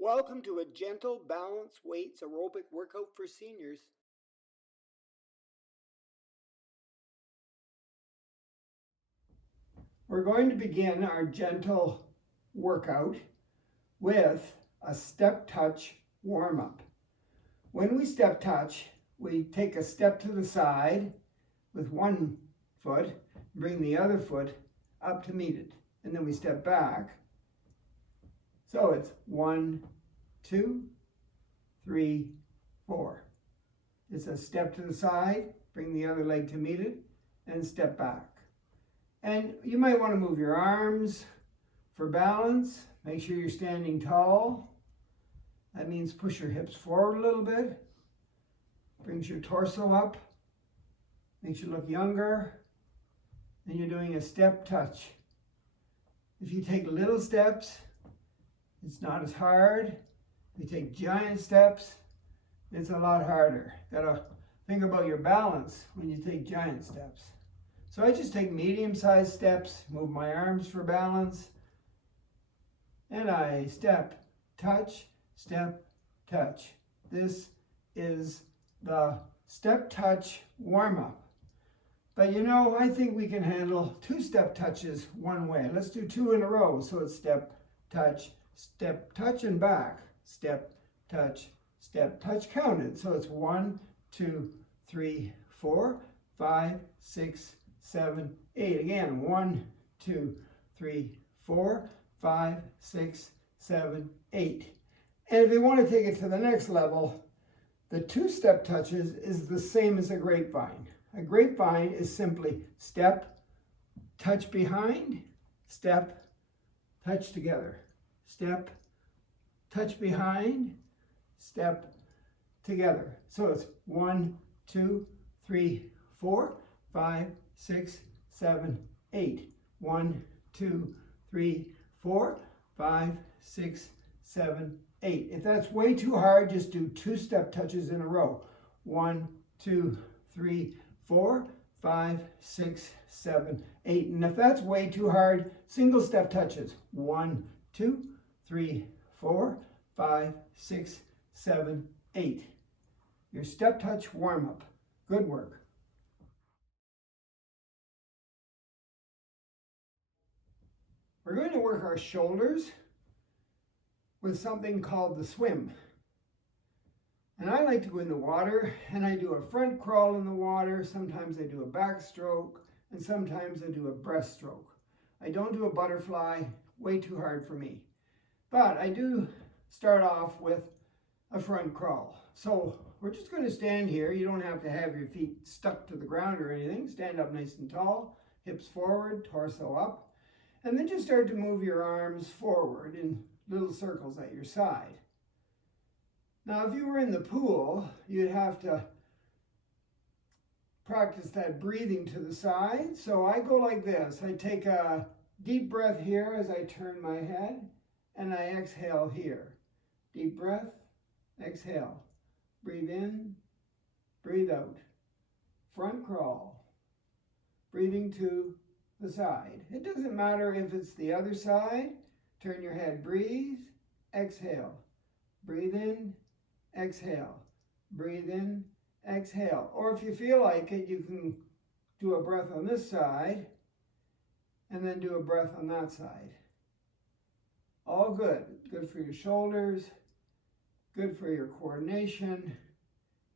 Welcome to a gentle, balanced weights aerobic workout for seniors. We're going to begin our gentle workout with a step touch warm-up. When we step touch, we take a step to the side with one foot, bring the other foot up to meet it, and then we step back. So it's 1, 2, 3, 4. It's a step to the side, bring the other leg to meet it, and step back. And you might want to move your arms for balance. Make sure you're standing tall. That means push your hips forward a little bit. Brings your torso up. Makes you look younger. And you're doing a step touch. If you take little steps, it's not as hard. If you take giant steps, it's a lot harder. Gotta think about your balance when you take giant steps. So I just take medium-sized steps, move my arms for balance, and I step, touch, step, touch. This is the step touch warm-up. But you know, I think we can handle 2 step touches one way. Let's do 2 in a row. So it's step, touch, and back. Step, touch, counted. So it's 1, 2, 3, 4, 5, 6, 7, 8. Again, 1, 2, 3, 4, 5, 6, 7, 8. And if you want to take it to the next level, the 2 step touches is the same as a grapevine. A grapevine is simply step, touch behind, step, touch together. Step, touch behind, step together. So it's 1, 2, 3, 4, 5, 6, 7, 8. 1, 2, 3, 4, 5, 6, 7, 8. If that's way too hard, just do 2 step touches in a row. 1, 2, 3, 4, 5, 6, 7, 8. And if that's way too hard, single step touches. 1, 2, 3, 4, 5, 6, 7, 8. Your step touch warm-up. Good work. We're going to work our shoulders with something called the swim. And I like to go in the water, and I do a front crawl in the water. Sometimes I do a backstroke, and sometimes I do a breaststroke. I don't do a butterfly, way too hard for me. But I do start off with a front crawl. So we're just going to stand here. You don't have to have your feet stuck to the ground or anything. Stand up nice and tall, hips forward, torso up. And then just start to move your arms forward in little circles at your side. Now, if you were in the pool, you'd have to practice that breathing to the side. So I go like this. I take a deep breath here as I turn my head, and I exhale here. Deep breath, exhale. Breathe in, breathe out. Front crawl. Breathing to the side. It doesn't matter if it's the other side. Turn your head, breathe, exhale. Breathe in, exhale. Breathe in, exhale. Or if you feel like it, you can do a breath on this side and then do a breath on that side. All good. Good for your shoulders, good for your coordination,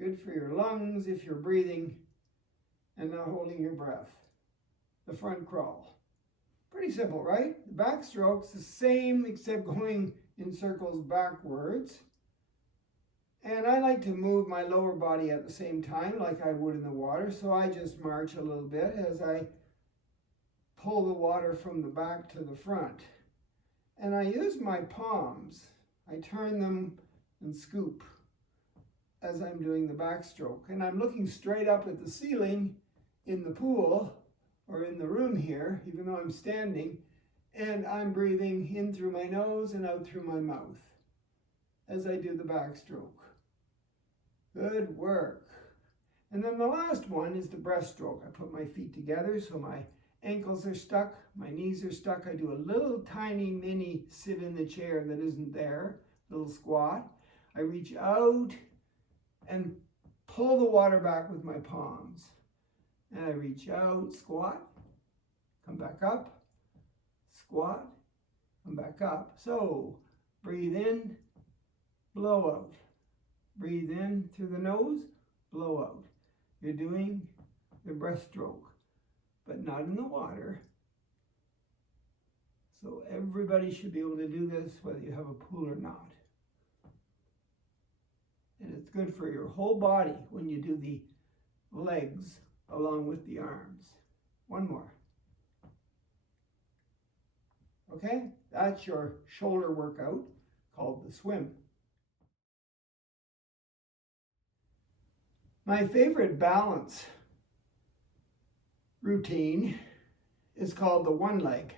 good for your lungs if you're breathing and not holding your breath. The front crawl. Pretty simple, right? The backstroke's the same except going in circles backwards. And I like to move my lower body at the same time like I would in the water. So I just march a little bit as I pull the water from the back to the front. And I use my palms. I turn them and scoop as I'm doing the backstroke. And I'm looking straight up at the ceiling in the pool or in the room here, even though I'm standing, and I'm breathing in through my nose and out through my mouth as I do the backstroke. Good work. And then the last one is the breaststroke. I put my feet together so my ankles are stuck, my knees are stuck. I do a little tiny mini sit in the chair that isn't there. little squat. I reach out and pull the water back with my palms. And I reach out, squat, come back up, squat, come back up. So breathe in, blow out. Breathe in through the nose, blow out. You're doing the breaststroke, but not in the water. So everybody should be able to do this, whether you have a pool or not. And it's good for your whole body when you do the legs along with the arms. One more. Okay, that's your shoulder workout called the swim. My favorite balance routine is called the one leg.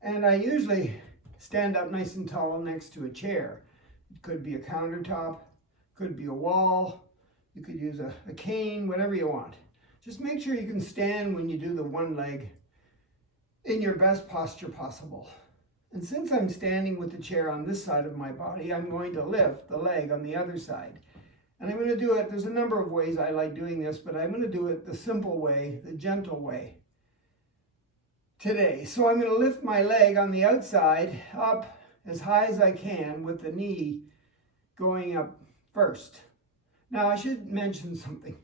And I usually stand up nice and tall next to a chair. It could be a countertop, could be a wall, you could use a cane, whatever you want. Just make sure you can stand when you do the one leg in your best posture possible. And since I'm standing with the chair on this side of my body, I'm going to lift the leg on the other side. And I'm going to do it, there's a number of ways I like doing this, but I'm going to do it the simple way, the gentle way today. So I'm going to lift my leg on the outside up as high as I can with the knee going up first. Now I should mention something.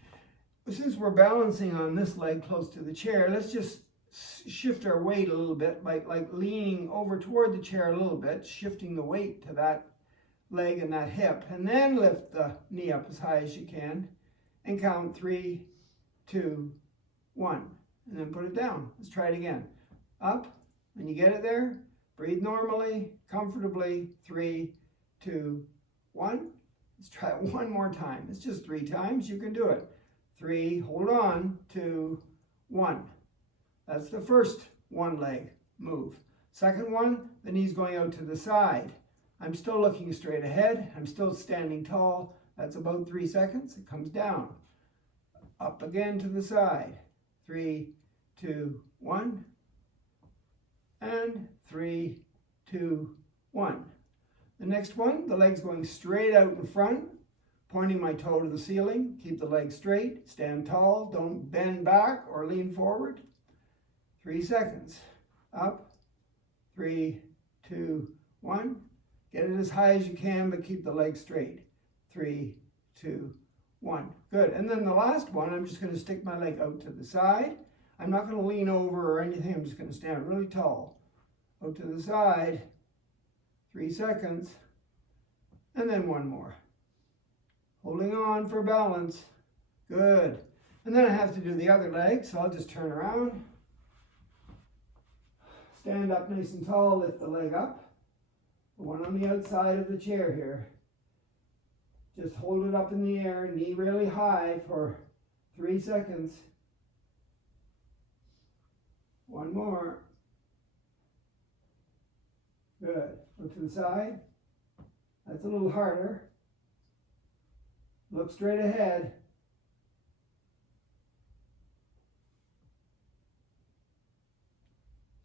Since we're balancing on this leg close to the chair, let's just shift our weight a little bit, like leaning over toward the chair a little bit, shifting the weight to that leg and that hip, and then lift the knee up as high as you can and count 3, 2, 1, and then put it down. Let's try it again. Up, when you get it there, breathe normally, comfortably. 3, 2, 1. Let's try it one more time. It's just 3 times. You can do it. 3, hold on, 2, 1. That's the first one leg move. Second one, the knee's going out to the side. I'm still looking straight ahead. I'm still standing tall. That's about 3 seconds. It comes down. Up again to the side. 3, 2, 1. And 3, 2, 1. The next one, the leg's going straight out in front, pointing my toe to the ceiling. Keep the leg straight. Stand tall. Don't bend back or lean forward. 3 seconds. Up. 3, 2, 1. Get it as high as you can, but keep the leg straight. 3, 2, 1. Good. And then the last one, I'm just going to stick my leg out to the side. I'm not going to lean over or anything. I'm just going to stand really tall. Out to the side. 3 seconds. And then one more. Holding on for balance. Good. And then I have to do the other leg, so I'll just turn around. Stand up nice and tall, lift the leg up. The one on the outside of the chair here. Just hold it up in the air, knee really high for 3 seconds. One more. Good. Look to the side. That's a little harder. Look straight ahead.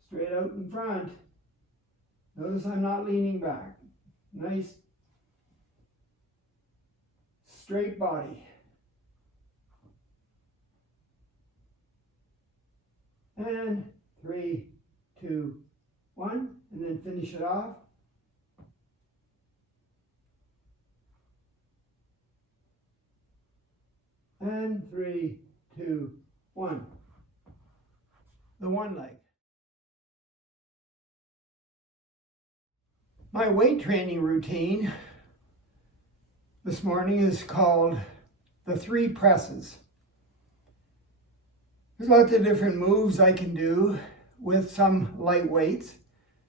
Straight out in front. Notice I'm not leaning back. Nice straight body. And 3, 2, 1, and then finish it off. And 3, 2, 1. The one leg. My weight training routine this morning is called the 3 presses. There's lots of different moves I can do with some light weights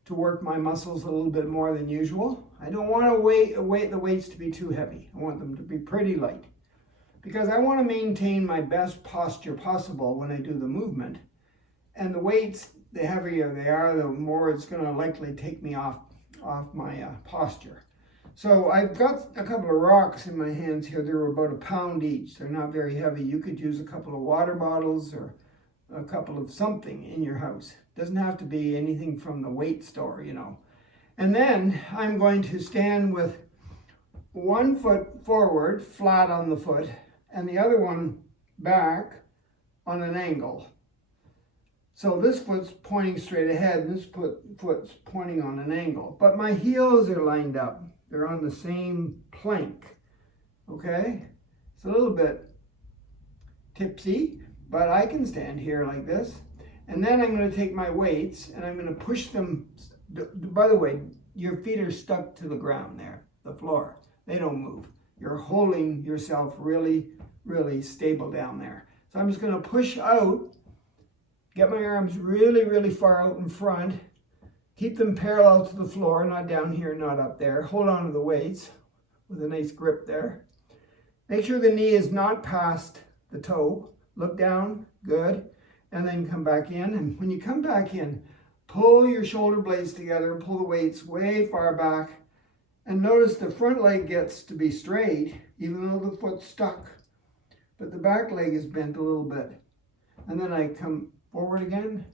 to work my muscles a little bit more than usual. I don't want the weights to be too heavy. I want them to be pretty light because I want to maintain my best posture possible when I do the movement. And the weights, the heavier they are, the more it's going to likely take me off my posture. So I've got a couple of rocks in my hands here. They're about 1 pound each. They're not very heavy. You could use a couple of water bottles or a couple of something in your house. It doesn't have to be anything from the weight store, you know. And then I'm going to stand with one foot forward, flat on the foot, and the other one back on an angle. So this foot's pointing straight ahead, and this foot's pointing on an angle. But my heels are lined up. They're on the same plank, okay? It's a little bit tipsy, but I can stand here like this. And then I'm going to take my weights, and I'm going to push them. By the way, your feet are stuck to the ground there, the floor. They don't move. You're holding yourself really, really stable down there. So I'm just going to push out, get my arms really, really far out in front, keep them parallel to the floor, not down here, not up there. Hold on to the weights with a nice grip there. Make sure the knee is not past the toe. Look down, good, and then come back in. And when you come back in, pull your shoulder blades together and pull the weights way far back. And notice the front leg gets to be straight, even though the foot's stuck. But the back leg is bent a little bit. And then I come forward again,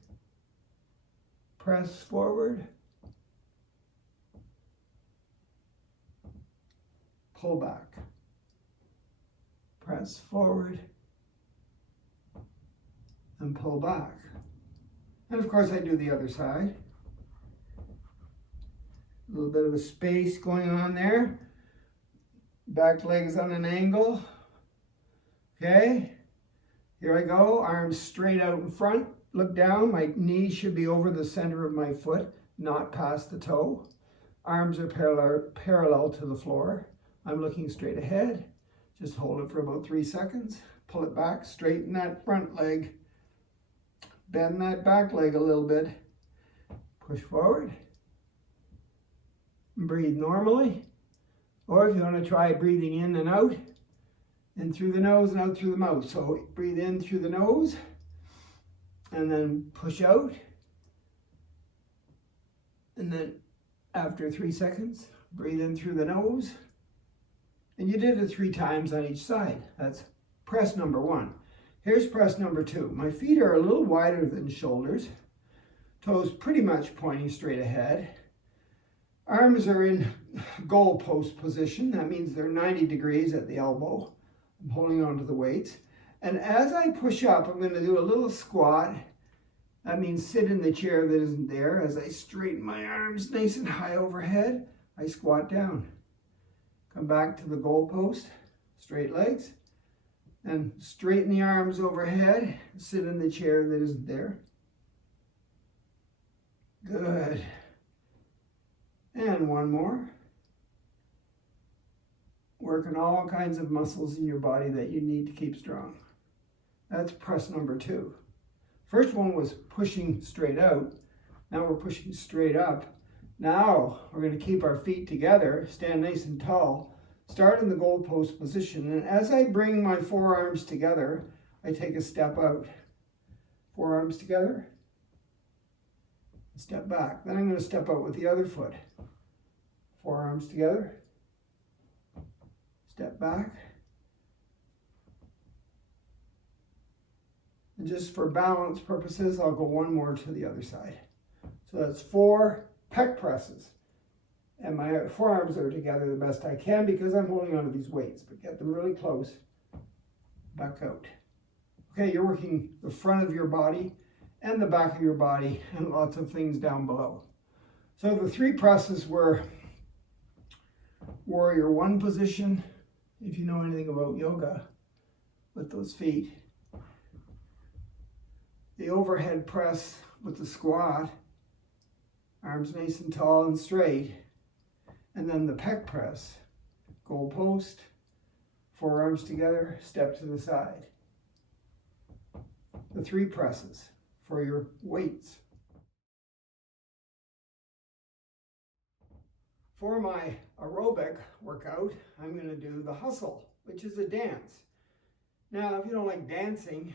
press forward, pull back, press forward, and pull back. And of course I do the other side. A little bit of a space going on there. Back leg's on an angle. Okay, here I go, arms straight out in front. Look down, my knees should be over the center of my foot, not past the toe. Arms are parallel to the floor. I'm looking straight ahead. Just hold it for about 3 seconds. Pull it back, straighten that front leg. Bend that back leg a little bit. Push forward. Breathe normally. Or if you want to try breathing in and out, in through the nose and out through the mouth. So breathe in through the nose and then push out. And then after 3 seconds, breathe in through the nose. And you did it 3 times on each side. That's press number 1. Here's press number 2. My feet are a little wider than shoulders. Toes pretty much pointing straight ahead. Arms are in goal post position. That means they're 90 degrees at the elbow. I'm holding on to the weights. And as I push up, I'm going to do a little squat. That means sit in the chair that isn't there. As I straighten my arms nice and high overhead, I squat down. Come back to the goal post, straight legs, and straighten the arms overhead. Sit in the chair that isn't there. Good. And one more. Working all kinds of muscles in your body that you need to keep strong. That's press number 2. First one was pushing straight out. Now we're pushing straight up. Now we're going to keep our feet together, stand nice and tall, start in the goalpost position. And as I bring my forearms together, I take a step out. Forearms together, step back. Then I'm going to step out with the other foot. Forearms together, step back. And just for balance purposes, I'll go one more to the other side. So that's 4 pec presses. And my forearms are together the best I can because I'm holding onto these weights, but get them really close. Back out. Okay, you're working the front of your body and the back of your body and lots of things down below. So the 3 presses were warrior 1 position, if you know anything about yoga, with those feet. The overhead press with the squat, arms nice and tall and straight. And then the pec press, goal post, forearms together, step to the side. The 3 presses for your weights. For my aerobic workout, I'm going to do the hustle, which is a dance. Now, if you don't like dancing,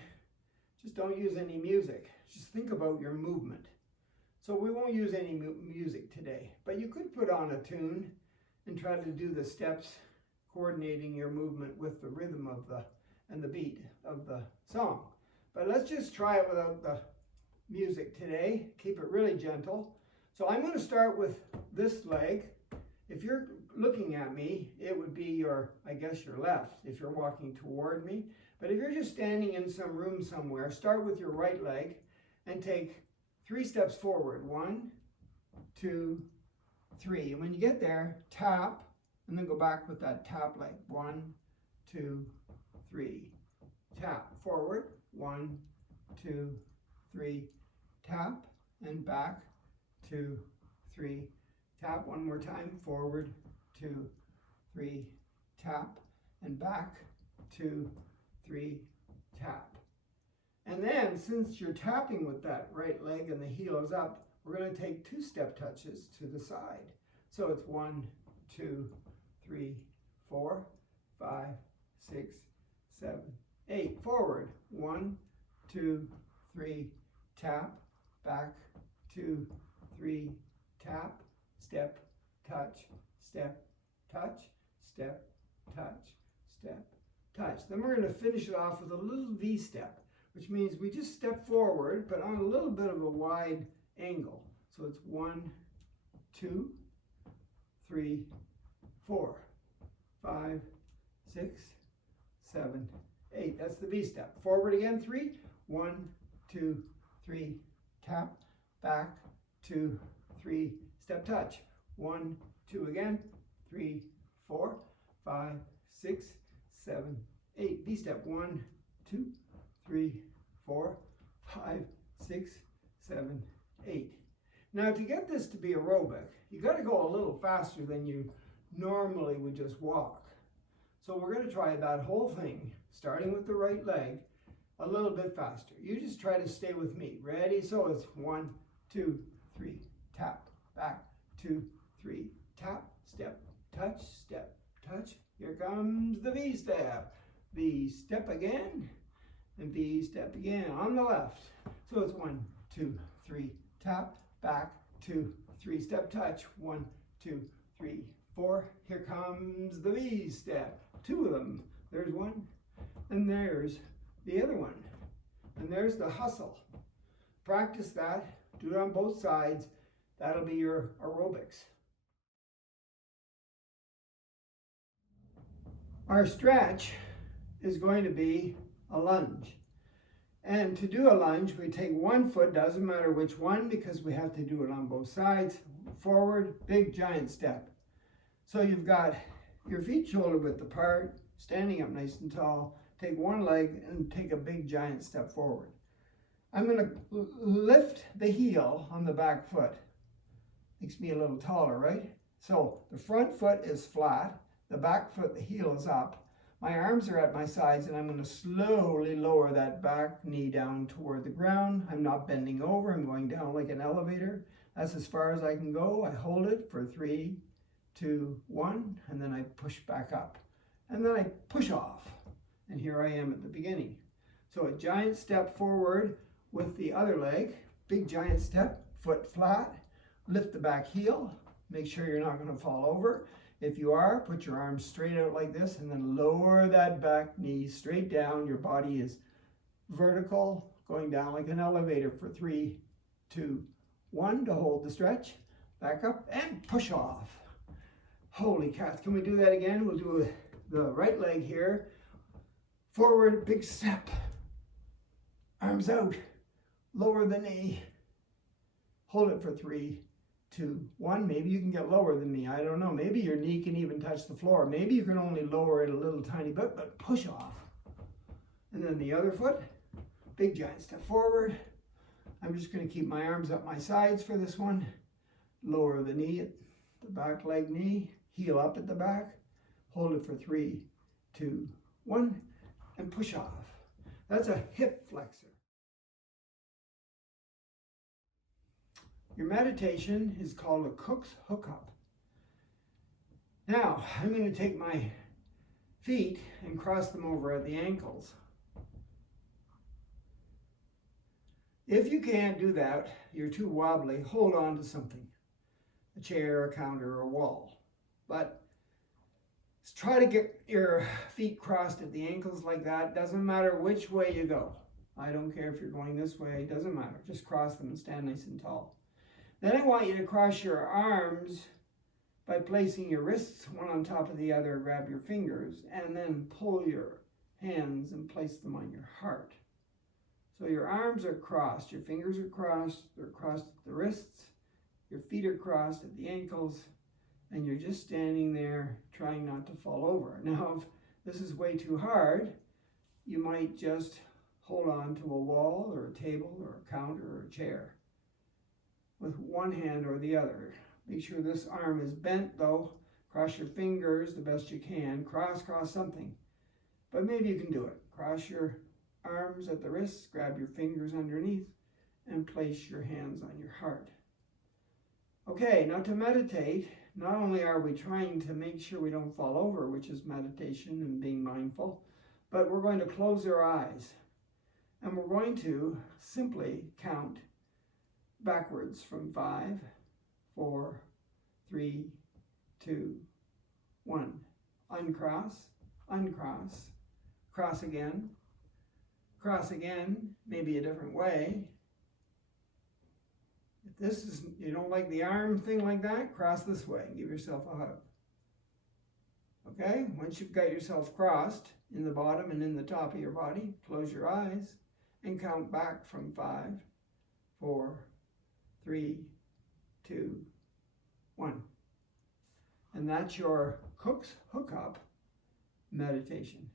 just don't use any music. Just think about your movement. So we won't use any music today, but you could put on a tune and try to do the steps, coordinating your movement with the rhythm of and the beat of the song. But let's just try it without the music today. Keep it really gentle. So I'm going to start with this leg. If you're looking at me, it would be your, I guess, your left if you're walking toward me. But if you're just standing in some room somewhere, start with your right leg and take 3 steps forward. 1, 2, 3. And when you get there, tap, and then go back with that tap leg. 1, 2, 3. Tap. Forward. 1, 2, 3. Tap, and back. 2, 3. Tap one more time. Forward. 2, 3. Tap, and back. 2, 3. Tap. And then, since you're tapping with that right leg and the heel is up, we're going to take 2 step touches to the side. So it's 1, 2, 3, 4, 5, 6, 7, 8. Forward. 1, 2, 3. Tap. Back. 2, 3. Tap. Step. Touch. Step. Touch. Step. Touch. Step. Touch. Then we're going to finish it off with a little V step, which means we just step forward, but on a little bit of a wide angle. So it's 1, 2, 3, 4, 5, 6, 7, 8. That's the V step. Forward again, 3. 1, 2, 3. Tap. Back. 2, 3. Step touch. 1, 2 again. 3, 4, 5, 6, 7, 8. V step. 1, 2, 3, 4, 5, 6, 7, 8. Now to get this to be aerobic, you got to go a little faster than you normally would just walk. So we're going to try that whole thing, starting with the right leg, a little bit faster. You just try to stay with me. Ready? So it's 1, 2, 3, tap, back, 2, 3, tap, step, touch, step, touch. Here comes the V step. V step again. And V step again on the left. So it's 1, 2, 3, tap, back, 2, 3, step touch, 1, 2, 3, 4. Here comes the V step. 2 of them. There's one, and there's the other one. And there's the hustle. Practice that. Do it on both sides. That'll be your aerobics. Our stretch is going to be a lunge. And to do a lunge, we take 1 foot, doesn't matter which one, because we have to do it on both sides. Forward, big giant step. So you've got your feet shoulder width apart, standing up nice and tall. Take 1 leg and take a big giant step forward. I'm going to lift the heel on the back foot. Makes me a little taller, right? So the front foot is flat, the back foot, the heel is up. My arms are at my sides, and I'm going to slowly lower that back knee down toward the ground. I'm not bending over. I'm going down like an elevator. That's as far as I can go. I hold it for 3, 2, 1, and then I push back up. And then I push off. And here I am at the beginning. So a giant step forward with the other leg. Big giant step, foot flat. Lift the back heel. Make sure you're not going to fall over. If you are, put your arms straight out like this and then lower that back knee straight down. Your body is vertical, going down like an elevator for 3, 2, 1 to hold the stretch. Back up and push off. Holy cats, can we do that again? We'll do the right leg here. Forward, big step. Arms out, lower the knee. Hold it for 3, 2, 1. Maybe you can get lower than me. I don't know. Maybe your knee can even touch the floor. Maybe you can only lower it a little tiny bit, but push off. And then the other foot, big giant step forward. I'm just going to keep my arms up my sides for this one. Lower the knee, the back leg knee, heel up at the back. Hold it for 3, 2, 1, and push off. That's a hip flexor. Your meditation is called a Cook's Hookup. Now, I'm going to take my feet and cross them over at the ankles. If you can't do that, you're too wobbly, hold on to something. A chair, a counter, or a wall. But try to get your feet crossed at the ankles like that. Doesn't matter which way you go. I don't care if you're going this way, it doesn't matter. Just cross them and stand nice and tall. Then I want you to cross your arms by placing your wrists one on top of the other, grab your fingers, and then pull your hands and place them on your heart. So your arms are crossed, your fingers are crossed, they're crossed at the wrists, your feet are crossed at the ankles, and you're just standing there trying not to fall over. Now, if this is way too hard, you might just hold on to a wall or a table or a counter or a chair with one hand or the other. Make sure this arm is bent though. Cross your fingers the best you can. Cross something. But maybe you can do it. Cross your arms at the wrists, grab your fingers underneath, and place your hands on your heart. Okay, now to meditate, not only are we trying to make sure we don't fall over, which is meditation and being mindful, but we're going to close our eyes. And we're going to simply count backwards from 5, 4, 3, 2, 1. Uncross, uncross, cross again, maybe a different way. If this is, you don't like the arm thing like that, cross this way and give yourself a hug. Okay, once you've got yourself crossed in the bottom and in the top of your body, close your eyes and count back from 5, 4, 3, 2, 1. And that's your Hookup meditation.